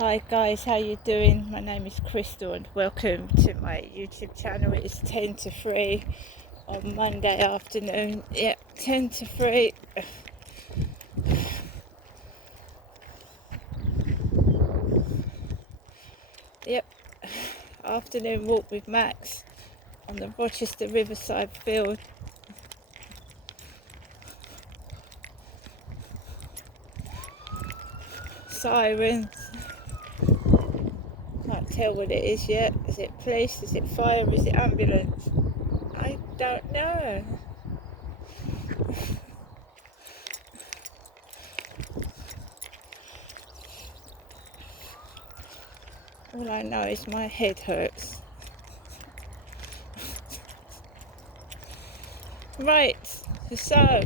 Hi guys, how you doing? My name is Crystal and welcome to my YouTube channel. It's 10 to 3 on Monday afternoon. Yep, 10 to 3. Yep, afternoon walk with Max on the Rochester Riverside field. Sirens. Can't tell what it is yet. Is it police? Is it fire? Is it ambulance? I don't know. All I know is my head hurts. Right, so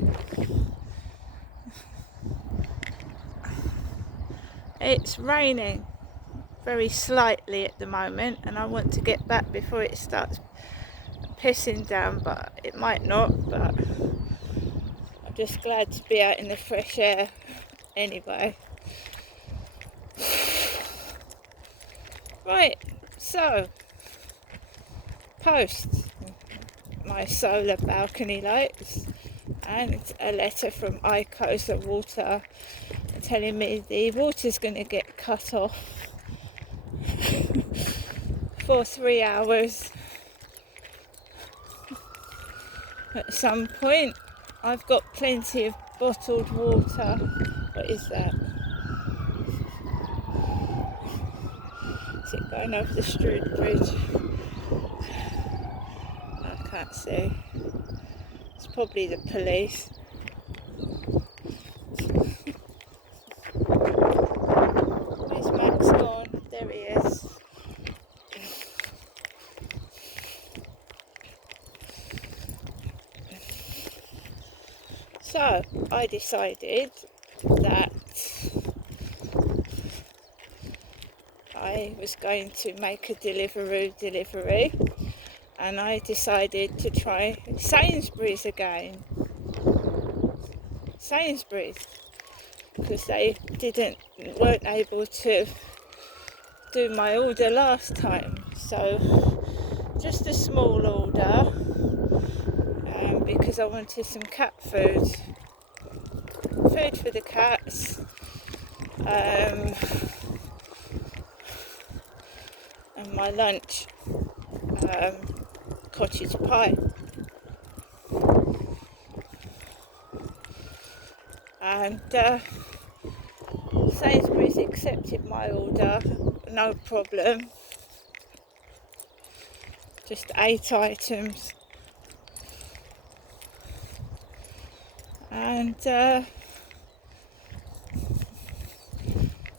it's raining very slightly at the moment, and I want to get back before it starts pissing down, but it might not. But I'm just glad to be out in the fresh air anyway. Right, so post my solar balcony lights and a letter from Icosa Water telling me the water's going to get cut off for 3 hours at some point. I've got plenty of bottled water. What is that? Is it going over the Strood Bridge? I can't see. It's probably the police. Where's Max gone? There he is. So I decided that I was going to make a delivery, and I decided to try Sainsbury's again. Sainsbury's, because they weren't able to do my order last time. So just a small order, because I wanted some cat food for the cats, and my lunch, cottage pie. And Sainsbury's accepted my order, no problem. Just 8 items. And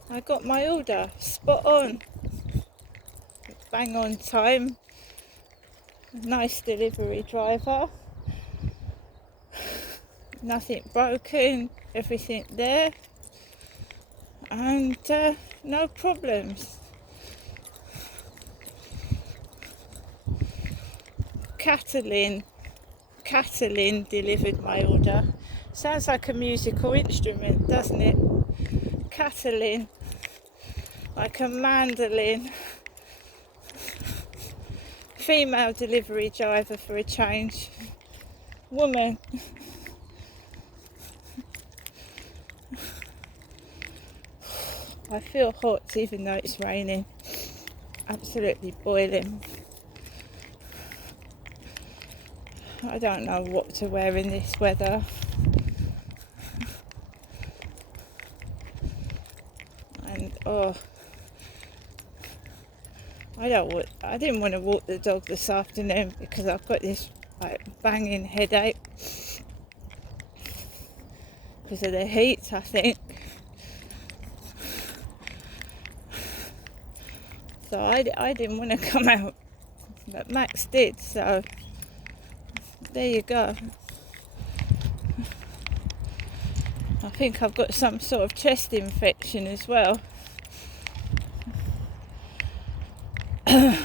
I got my order spot on, bang on time. Nice delivery driver, nothing broken, everything there, and no problems. Catalin delivered my order. Sounds like a musical instrument, doesn't it? Catalin, like a mandolin. Female delivery driver for a change. Woman. I feel hot even though it's raining. Absolutely boiling. I don't know what to wear in this weather. And I didn't want to walk the dog this afternoon because I've got this banging headache because of the heat, I think. So I didn't want to come out, but Max did, so there you go. I think I've got some sort of chest infection as well. I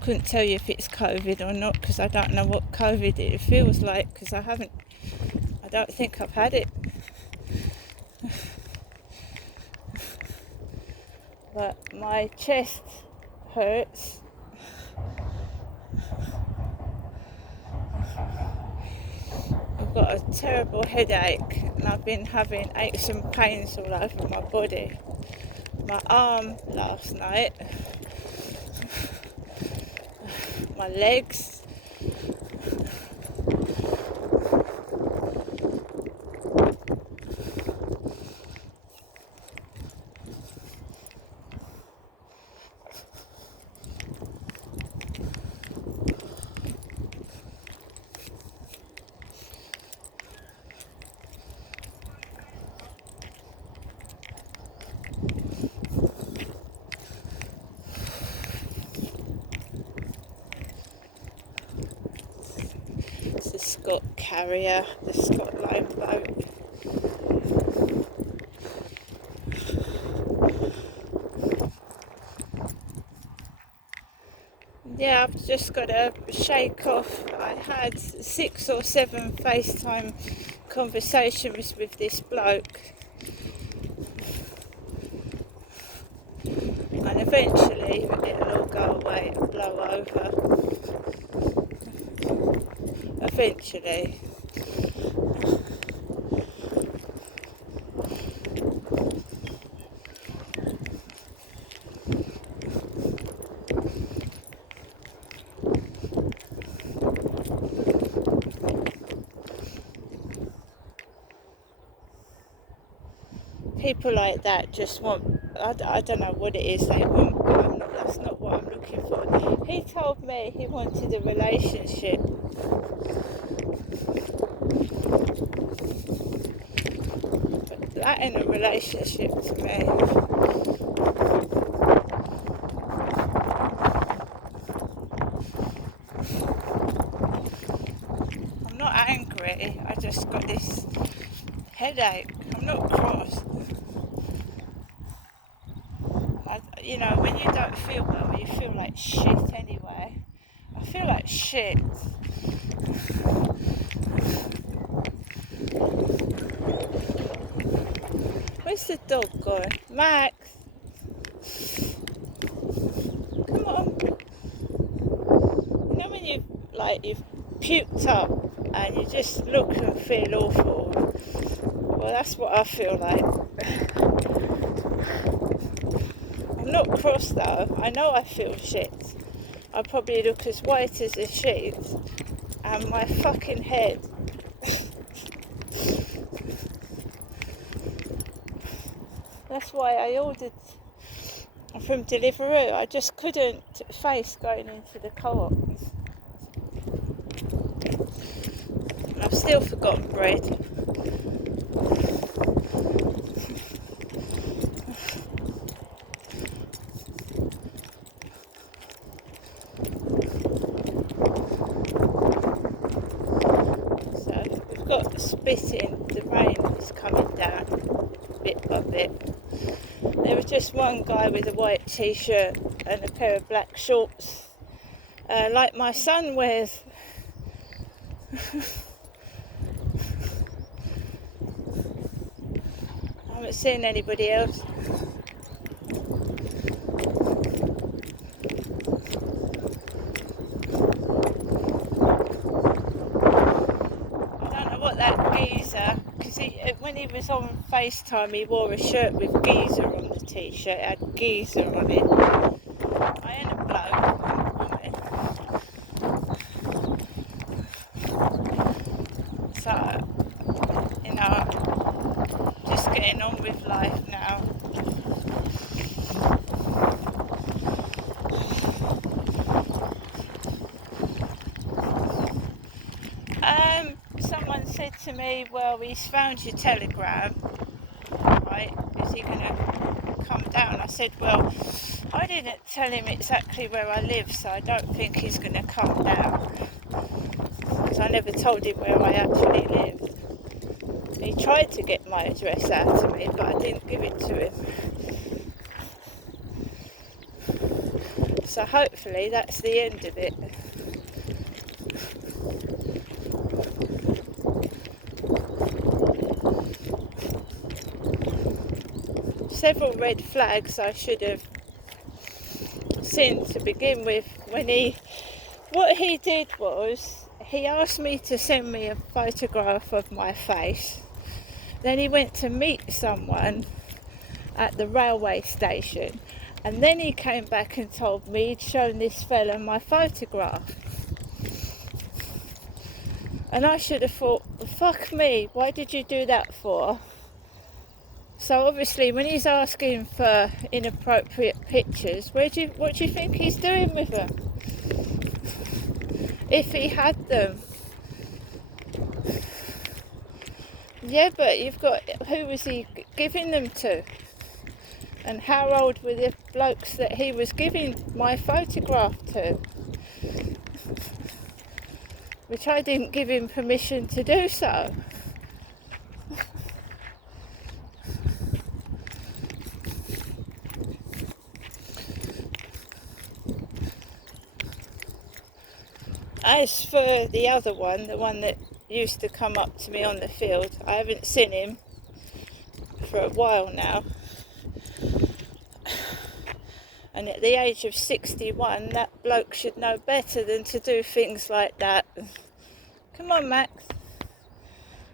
couldn't tell you if it's COVID or not because I don't know what COVID it feels like, because I haven't I don't think I've had it. But my chest hurts. I've got a terrible headache and I've been having aches and pains all over my body. My arm last night, my legs. It's the Scott Carrier, the Scott Line boat. Yeah, I've just got to shake off. I had 6 or 7 FaceTime conversations with this bloke, and eventually it'll all go away and blow over. Eventually. People like that just want, I don't know what it is they want, but that's not what I'm looking for. He told me he wanted a relationship. But that ain't a relationship to me. I'm not angry, I just got this headache. I'm not cross. You know, when you don't feel well, you feel like shit anyway. I feel like shit. Where's the dog going? Max! Come on. You know when you've puked up and you just look and feel awful? Well, that's what I feel like. I'm not cross though. I know I feel shit. I probably look as white as a sheet, and my fucking head. That's why I ordered from Deliveroo. I just couldn't face going into the co-op. I've still forgotten bread. So we've got spitting. The rain is coming down bit by bit. There was just one guy with a white t-shirt and a pair of black shorts, like my son wears. I haven't seen anybody else. I don't know what that geezer, because when he was on FaceTime he wore a shirt with geezer on the t-shirt. It had geezer on it. I ain't a bloke, I'm a woman. So, you know, just getting on with life now. Someone said to me, well, he's found your telegram, right? Is he going to come down? I said, well, I didn't tell him exactly where I live, so I don't think he's going to come down, because I never told him where I actually lived. He tried to get my address out of me, but I didn't give it to him. So hopefully that's the end of it. several red flags I should have seen to begin with. What he did was, he asked me to send me a photograph of my face. Then he went to meet someone at the railway station, and then he came back and told me he'd shown this fella my photograph. And I should have thought, well, fuck me, why did you do that for? So obviously when he's asking for inappropriate pictures, what do you think he's doing with them? If he had them. Yeah, but who was he giving them to? And how old were the blokes that he was giving my photograph to? Which I didn't give him permission to do so. As for the other one, the one that used to come up to me on the field, I haven't seen him for a while now. And at the age of 61, that bloke should know better than to do things like that. Come on, Max.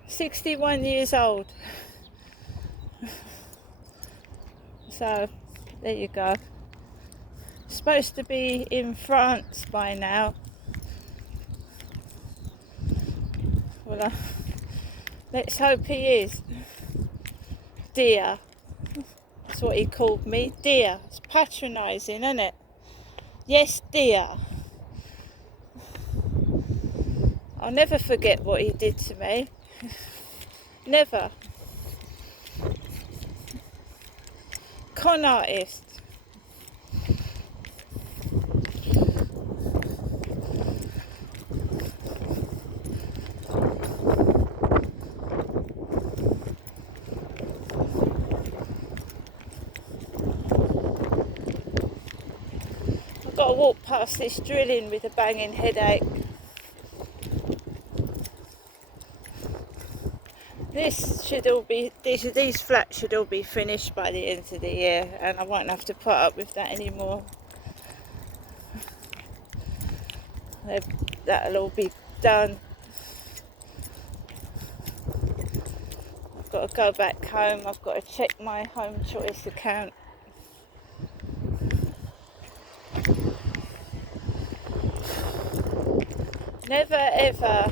61 years old. So, there you go. Supposed to be in France by now. Well, let's hope he is. Dear. That's what he called me. Dear. It's patronising, isn't it? Yes, dear. I'll never forget what he did to me. Never. Con artist. I've got to walk past this drilling with a banging headache. These flats should all be finished by the end of the year, and I won't have to put up with that anymore. That'll all be done. I've got to go back home. I've got to check my Home Choice account. Never ever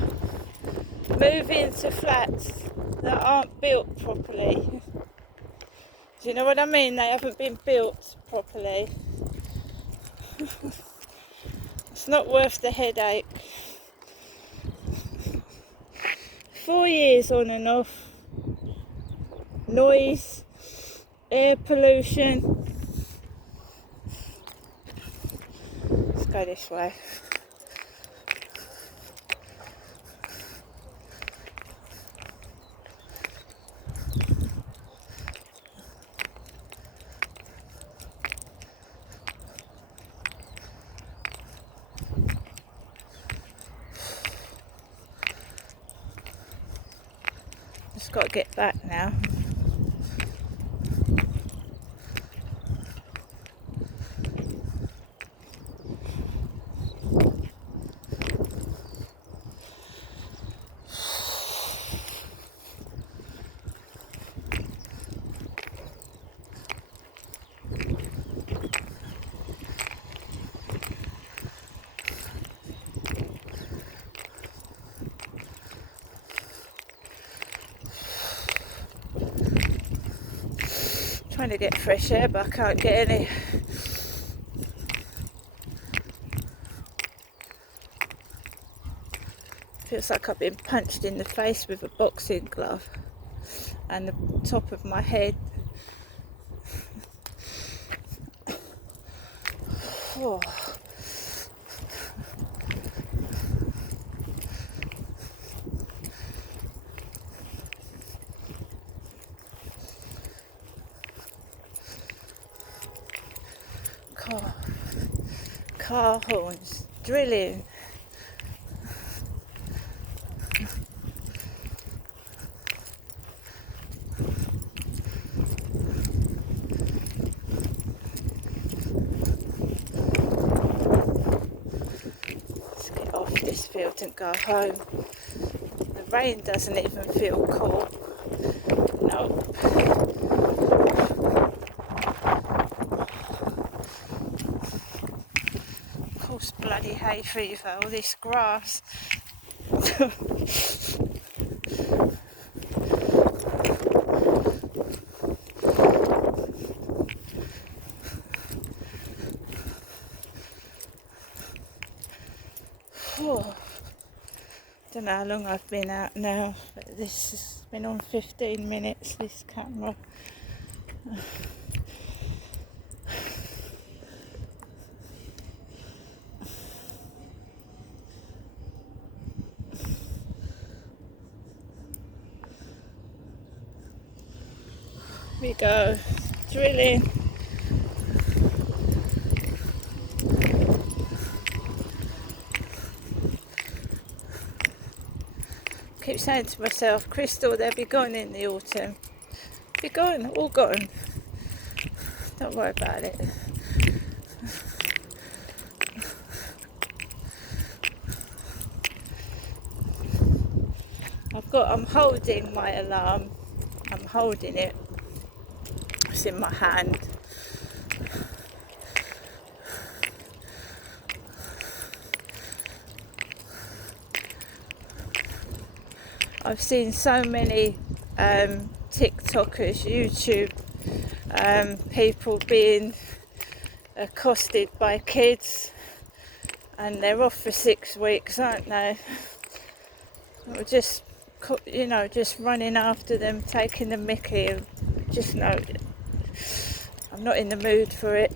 move into flats that aren't built properly. Do you know what I mean? They haven't been built properly. It's not worth the headache. 4 years on and off. Noise, air pollution. Let's go this way. Just got to get back now. Trying to get fresh air, but I can't get any. Feels like I've been punched in the face with a boxing glove, and the top of my head. Oh. Car horns, drilling. wouldn't go home. The rain doesn't even feel cool. Nope. Of course, bloody hay fever, all this grass. Don't know how long I've been out now, but this has been on 15 minutes, this camera. Here we go, drilling. Keep saying to myself, Crystal, they'll be gone in the autumn. Be gone, all gone. Don't worry about it. I'm holding my alarm. I'm holding it. It's in my hand. I've seen so many TikTokers, YouTube people being accosted by kids, and they're off for 6 weeks, aren't they? Or just running after them, taking the mickey. I'm not in the mood for it.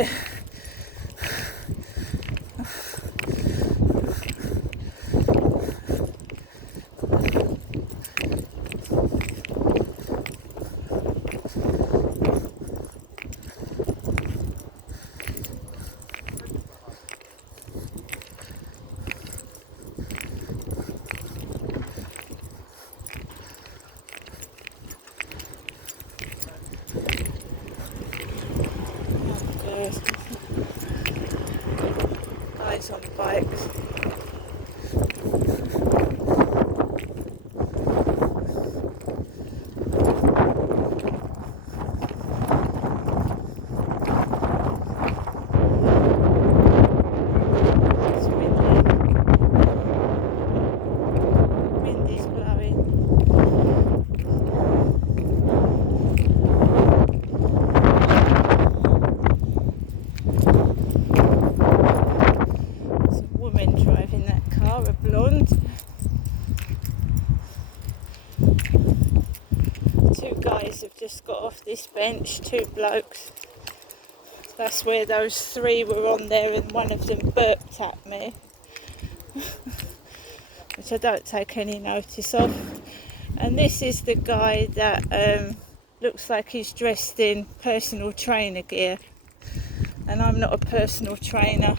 Guys on bikes. It's windy. The wind is blowing. Driving that car, a blonde. 2 guys have just got off this bench, 2 blokes. That's where those 3 were on there, and one of them burped at me, which I don't take any notice of. And this is the guy that looks like he's dressed in personal trainer gear, and I'm not a personal trainer.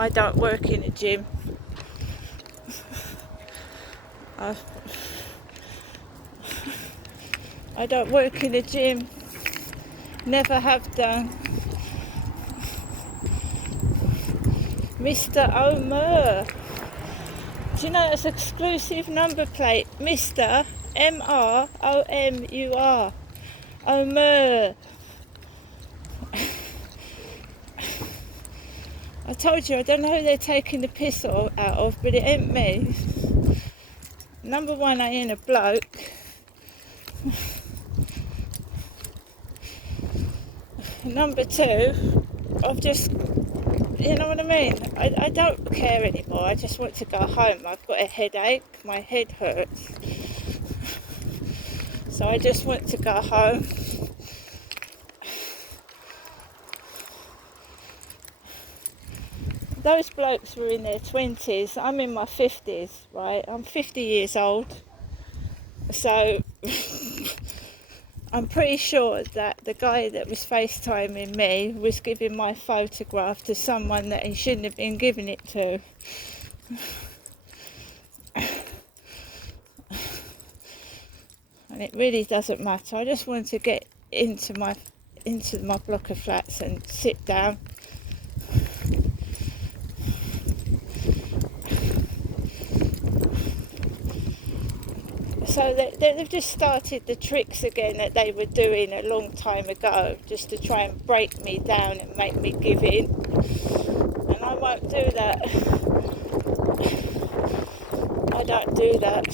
I don't work in a gym. I don't work in a gym. Never have done. Mr. Omer. Do you know that's an exclusive number plate? Mr. M-R-O-M-U-R. Omer. I told you, I don't know who they're taking the piss out of, but it ain't me. Number 1, I ain't a bloke. Number 2, I've just, you know what I mean? I don't care anymore. I just want to go home. I've got a headache. My head hurts. So I just want to go home. Those blokes were in their 20s. I'm in my 50s, right? I'm 50 years old. So I'm pretty sure that the guy that was FaceTiming me was giving my photograph to someone that he shouldn't have been giving it to. And it really doesn't matter. I just want to get into my block of flats and sit down. So they've just started the tricks again that they were doing a long time ago, just to try and break me down and make me give in. And I won't do that. I don't do that.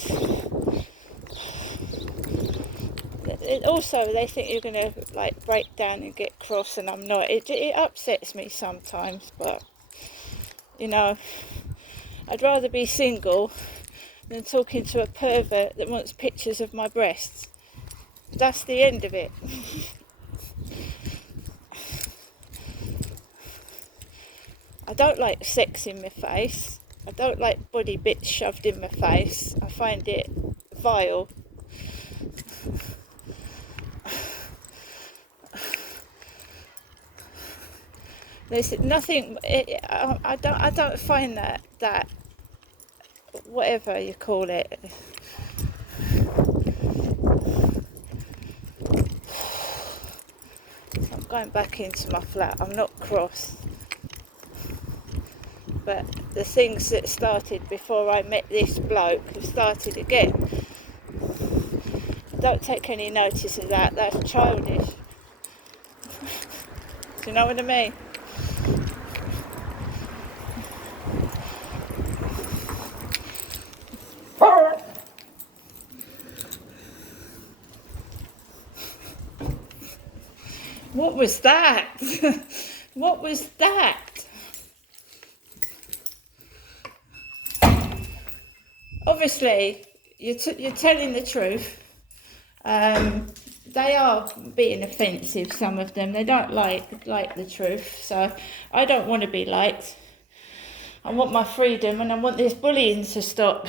Also, they think you're going to like break down and get cross, and I'm not. It upsets me sometimes, but you know, I'd rather be single than talking to a pervert that wants pictures of my breasts. That's the end of it. I don't like sex in my face. I don't like body bits shoved in my face. I find it vile. There's nothing. I don't find that whatever you call it. I'm going back into my flat. I'm not cross, but the things that started before I met this bloke have started again. Don't take any notice of that. That's childish. Do you know what I mean? What was that? What was that? Obviously, you're telling the truth. They are being offensive, some of them. They don't like the truth. So I don't want to be liked. I want my freedom, and I want this bullying to stop.